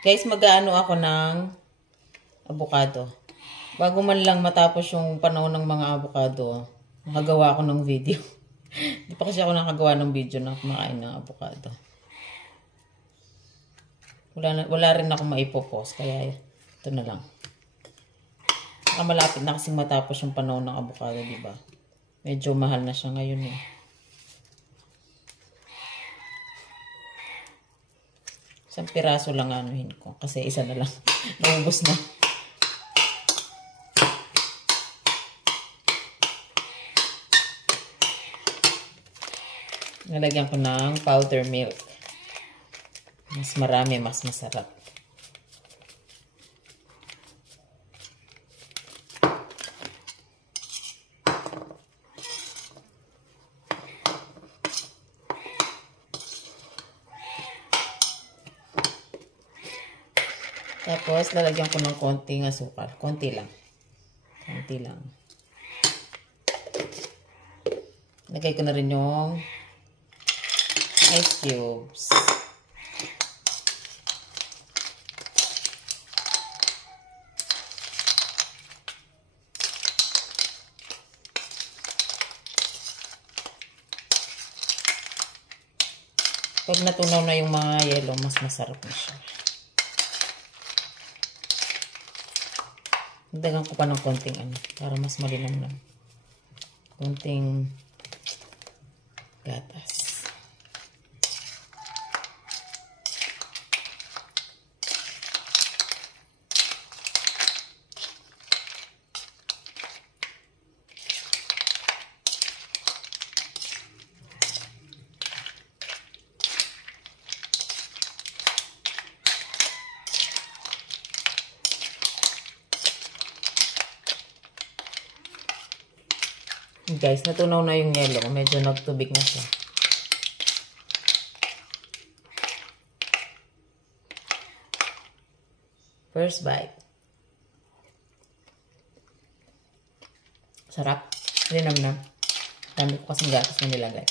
Guys, mag-aano ako ng avocado. Bago man lang matapos yung panahon ng mga avocado, nakagawa ako ng video. Hindi pa kasi ako nakagawa ng video na kumakain ng avocado. Wala rin ako maipopost, kaya ito na lang. Malapit na kasing matapos yung panahon ng avocado, diba? Medyo mahal na siya ngayon eh. Isang piraso lang anuhin ko. Kasi isa na lang. Naubos na. Nalagyan ko ng powder milk. Mas marami, mas masarap. Tapos, lalagyan ko ng konting asukal. Konti lang. Konti lang. Lagay ko na rin yung ice cubes. Pag natunaw na yung mga yelo, mas masarap na siya. Dagan ko pa ng konting para mas malinamnam. Konting gatas. Guys, natunaw na yung yelo. Medyo nagtubig na siya. First bite. Sarap. Linamnam. Dami ko kasing gatas na nilagay.